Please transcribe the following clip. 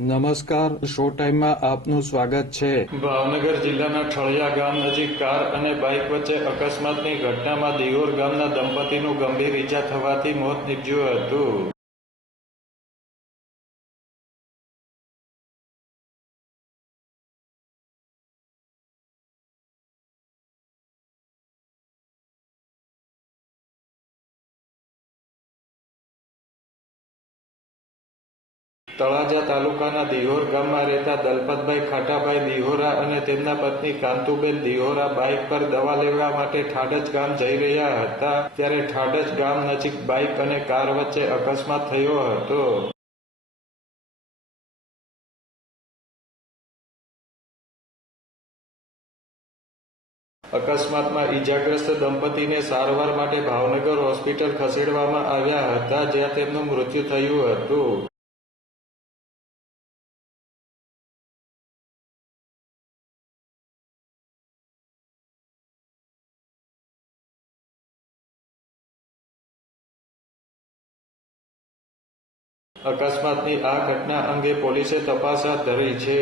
નમસ્કાર, શો ટાઈમમાં આપનું સ્વાગત છે। ભાવનગર જિલ્લાના ઠળિયા ગામ નજીક કાર અને બાઇક વચ્ચે અકસ્માતની ઘટનામાં દિહોર ગામના દંપતીનું ગંભીર ઈજા થવાથી મોત નીપજ્યું હતું। તળાજા તાલુકાના દિહોર ગામમાં રહેતા દલપતભાઈ ખાટાભાઈ દિહોરા અને તેમના પત્ની કાંતુબેન દિહોરા બાઇક પર દવા લેવા માટે ઠાડજ ગામ જઈ રહ્યા હતા ત્યારે ઠાડજ ગામ નજીક બાઇક અને કાર વચ્ચે અકસ્માત થયો હતો। અકસ્માતમાં ઈજાગ્રસ્ત દંપતીને સારવાર માટે ભાવનગર હોસ્પિટલ ખસેડવામાં આવ્યા હતા જ્યાં તેમનું મૃત્યુ થયું હતું। અકસ્માતની આ ઘટના અંગે પોલીસે તપાસ હાથ ધરી છે।